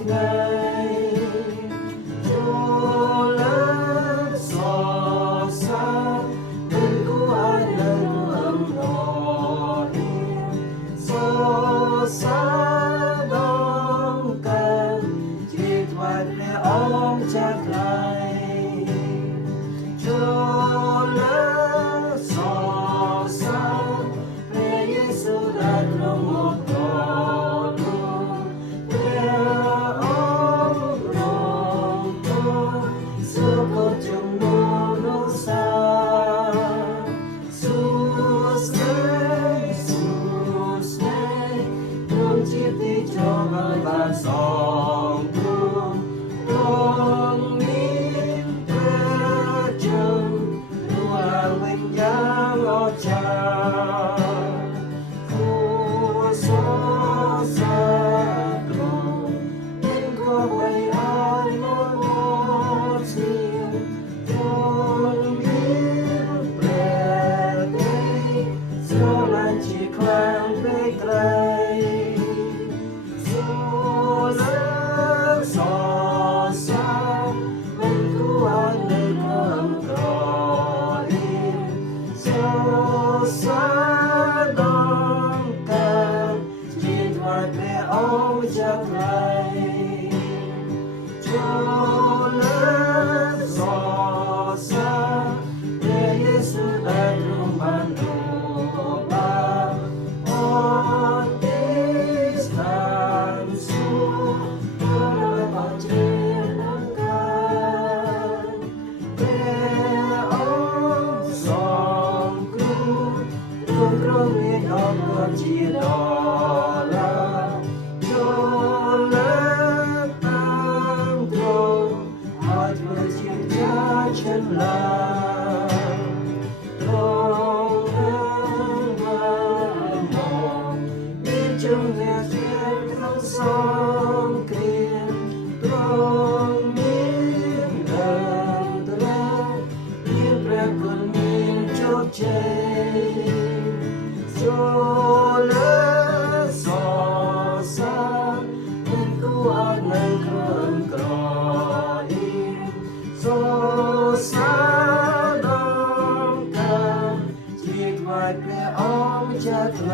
ថ្ងៃចូលលើសរសើរពេលគួរឲ្យនៅរួមរអៀនសរសើរដល់กันជាថ្វាយព្រះអង្គចាស់ថ្លៃចូលលើសរសើរព្រះយេស៊ូវដែលទ្រង់មកបានសងគុំទ្រង់មានព្រះជន្មរួចឡើងវិញយ៉ាងអស្ចារ្យគួរសរសើរទ្រង់មានគួរໄວឲ្យមកស្នៀមទ្រង់មានព្រះទេស្រឡាញ់ជាខ្លាំងពេកក្រៃចាស់ថ្លៃចូលលើសរសើរព្រះយេស៊ូវដែលទ្រង់បានលោកបានអត់ទេស្ថានសួគ៌ព្រះអត់ជ្រាបនឹងកាយព្រះអង្គសងគ្រោះទ្រង់មានអរគុណជាដល់ฉันลาตรงนั้นมามองมีจงแนวเทียนทั้งสองเกลียนตรงนี้เดินตลาดมีพระคุณมีโชคชัยโชเลสอสาเป็นกูอาจในเครื่องกรอยสอสาดองกันที่ถวายพระองค์จากไกล